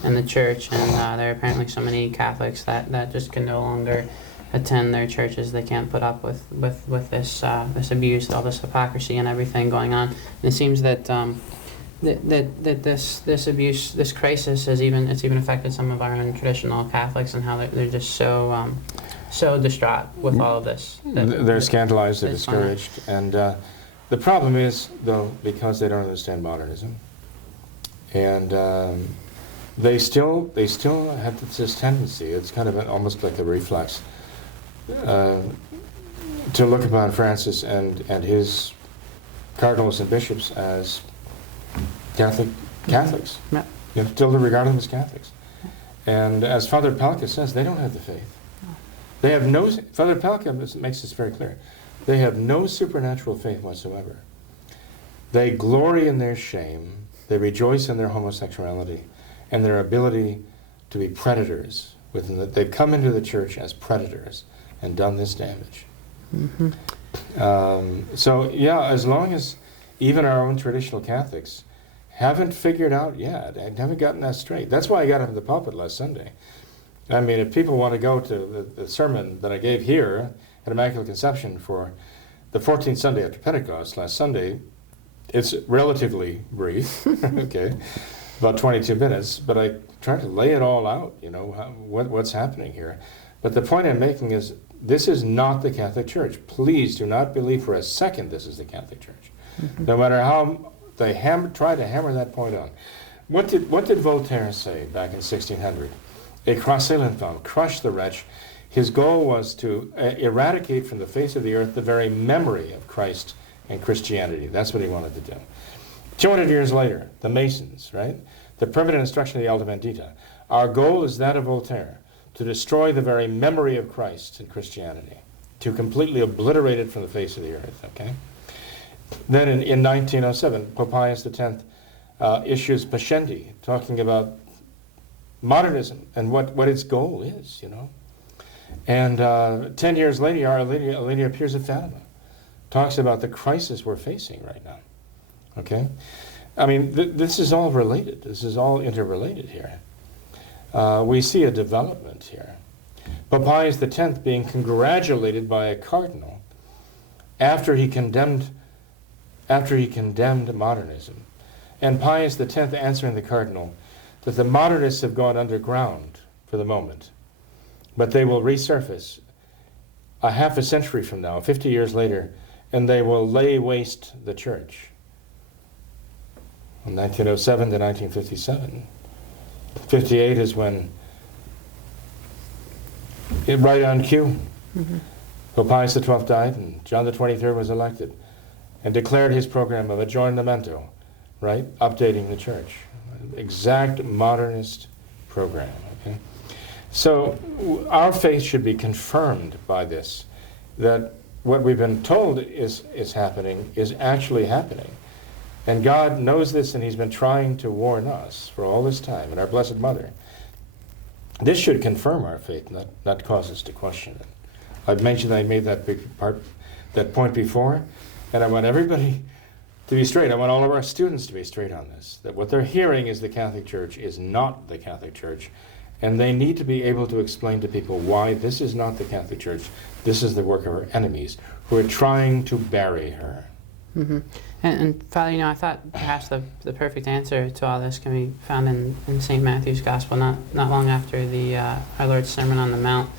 in the church, and there are apparently so many Catholics that just can no longer attend their churches. They can't put up with this abuse, all this hypocrisy and everything going on. And it seems that that this abuse, this crisis has even affected some of our own traditional Catholics, and how they're just so so distraught with all of this. They're scandalized, they're it's funny. discouraged, and the problem is, though, because they don't understand modernism, and they still have this tendency. It's kind of almost like a reflex to look upon Francis and his cardinals and bishops as Catholics. Yeah. You know, still to regard them as Catholics. And as Father Palka says, they don't have the faith. They have no. Father Palka makes this very clear. They have no supernatural faith whatsoever. They glory in their shame. They rejoice in their homosexuality and their ability to be predators. They've come into the church as predators and done this damage. Mm-hmm. So yeah, as long as even our own traditional Catholics haven't figured out yet and haven't gotten that straight. That's why I got up in the pulpit last Sunday. I mean, if people want to go to the sermon that I gave here at Immaculate Conception for the 14th Sunday after Pentecost last Sunday, it's relatively brief, okay, about 22 minutes, but I tried to lay it all out, you know, what's happening here. But the point I'm making is this is not the Catholic Church. Please do not believe for a second this is the Catholic Church. Mm-hmm. No matter how they try to hammer that point on. What did Voltaire say back in 1600? Écrasez l'infâme, crush the wretch. His goal was to eradicate from the face of the earth the very memory of Christ and Christianity. That's what he wanted to do. 200 years later, the Masons, right? The permanent instruction of the Alta Vendita. Our goal is that of Voltaire, to destroy the very memory of Christ and Christianity, to completely obliterate it from the face of the earth, okay? Then in 1907, Pope Pius X issues Pascendi, talking about modernism and what its goal is, you know. And 10 years later, Our Lady appears at Fatima, talks about the crisis we're facing right now, okay? I mean, this is all related. This is all interrelated here. We see a development here. Pope Pius X being congratulated by a cardinal after he condemned modernism, and Pius X answering the cardinal that the modernists have gone underground for the moment, but they will resurface a half a century from now, 50 years later, and they will lay waste the church. From 1907 to 1957. 58 is when, right on cue, Pope Pius XII died and John the 23rd was elected and declared his program of aggiornamento, right? Updating the church. Exact modernist program, okay? So our faith should be confirmed by this, that what we've been told is happening is actually happening. And God knows this, and he's been trying to warn us for all this time, and our Blessed Mother. This should confirm our faith, not cause us to question it. I've mentioned I made that point before, and I want everybody to be straight. I want all of our students to be straight on this, that what they're hearing is the Catholic Church is not the Catholic Church, and they need to be able to explain to people why this is not the Catholic Church. This is the work of her enemies who are trying to bury her. Mm-hmm. And Father, you know, I thought perhaps the perfect answer to all this can be found in St. Matthew's Gospel, not long after our Lord's Sermon on the Mount.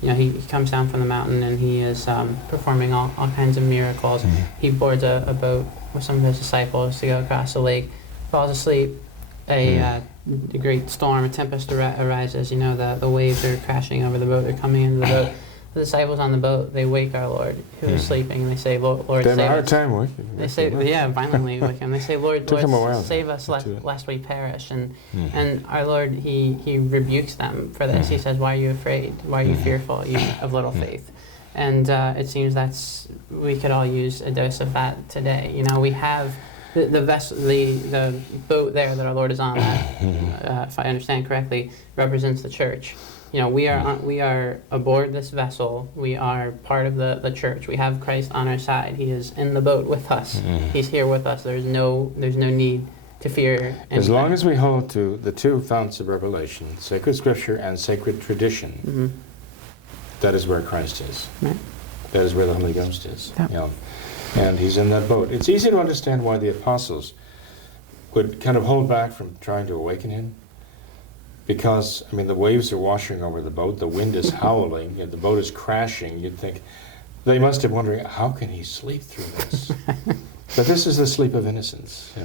You know, he comes down from the mountain and he is performing all kinds of miracles. Mm-hmm. He boards a boat with some of his disciples to go across the lake, falls asleep. A great storm, a tempest arises. You know, the waves are crashing over the boat. They're coming into the boat. The disciples on the boat, they wake our Lord, who is sleeping, and they say, Lord, they have save a hard us. time waking. They say, violently wake him. They say, Lord, save us, lest we perish. And our Lord, he rebukes them for this. He says, why are you afraid? Why are you fearful, you of little faith? And it seems we could all use a dose of that today. You know, we have the vessel, the boat there that our Lord is on, if I understand correctly, represents the church. You know, we are aboard this vessel. We are part of the church. We have Christ on our side. He is in the boat with us. He's here with us. There's no need to fear anything. As long as we hold to the two founts of revelation, sacred scripture and sacred tradition, that is where Christ is. Right. That is where the Holy Ghost is. Yep. You know, and he's in that boat. It's easy to understand why the apostles would kind of hold back from trying to awaken him. Because, I mean, the waves are washing over the boat, the wind is howling, and the boat is crashing. You'd think, they must have wondering, how can he sleep through this? But this is the sleep of innocence, you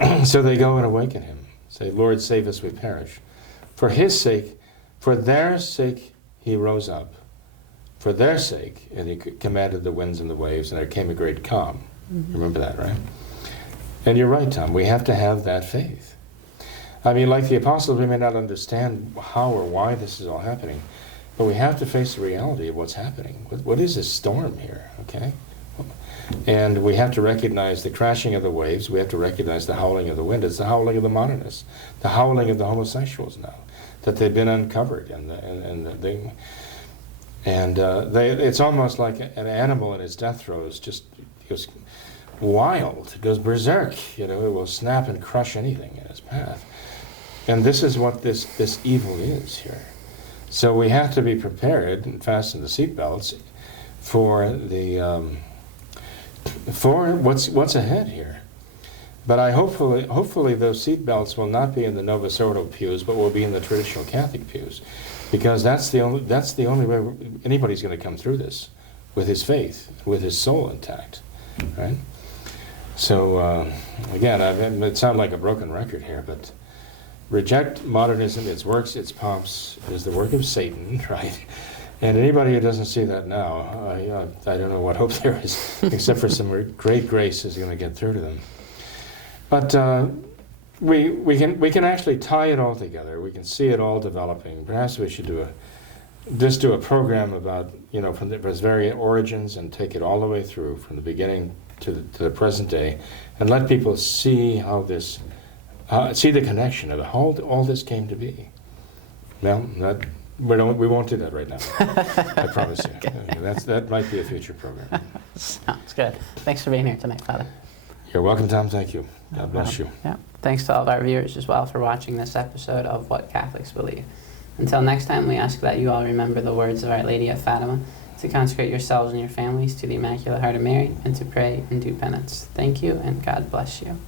know. So they go and awaken him. Say, Lord, save us, we perish. For his sake, for their sake, he rose up. For their sake, and he commanded the winds and the waves, and there came a great calm. Mm-hmm. Remember that, right? And you're right, Tom, we have to have that faith. I mean, like the apostles, we may not understand how or why this is all happening, but we have to face the reality of what's happening. What is this storm here, okay? And we have to recognize the crashing of the waves. We have to recognize the howling of the wind. It's the howling of the modernists, the howling of the homosexuals now, that they've been uncovered. It's almost like an animal in its death throes, just goes wild, it goes berserk. You know, it will snap and crush anything in its path. And this is what this evil is here. So we have to be prepared and fasten the seatbelts for the for what's ahead here. But hopefully those seatbelts will not be in the Novus Ordo pews, but will be in the traditional Catholic pews, because that's the only way anybody's going to come through this, with his faith, with his soul intact, right? So again, it sounds like a broken record here, but reject modernism, its works, its pomps. It is the work of Satan, right? And anybody who doesn't see that now, I don't know what hope there is, except for some great grace is going to get through to them. But we can actually tie it all together. We can see it all developing. Perhaps we should do a program about, you know, from its very origins and take it all the way through from the beginning to the present day, and let people see how this. See the connection of how all this came to be. Well, we won't do that right now. I promise you. Okay. That might be a future program. Sounds good. Thanks for being here tonight, Father. You're welcome, Tom. Thank you. God bless you. Yeah. Thanks to all of our viewers as well for watching this episode of What Catholics Believe. Until next time, we ask that you all remember the words of Our Lady of Fatima, to consecrate yourselves and your families to the Immaculate Heart of Mary, and to pray and do penance. Thank you, and God bless you.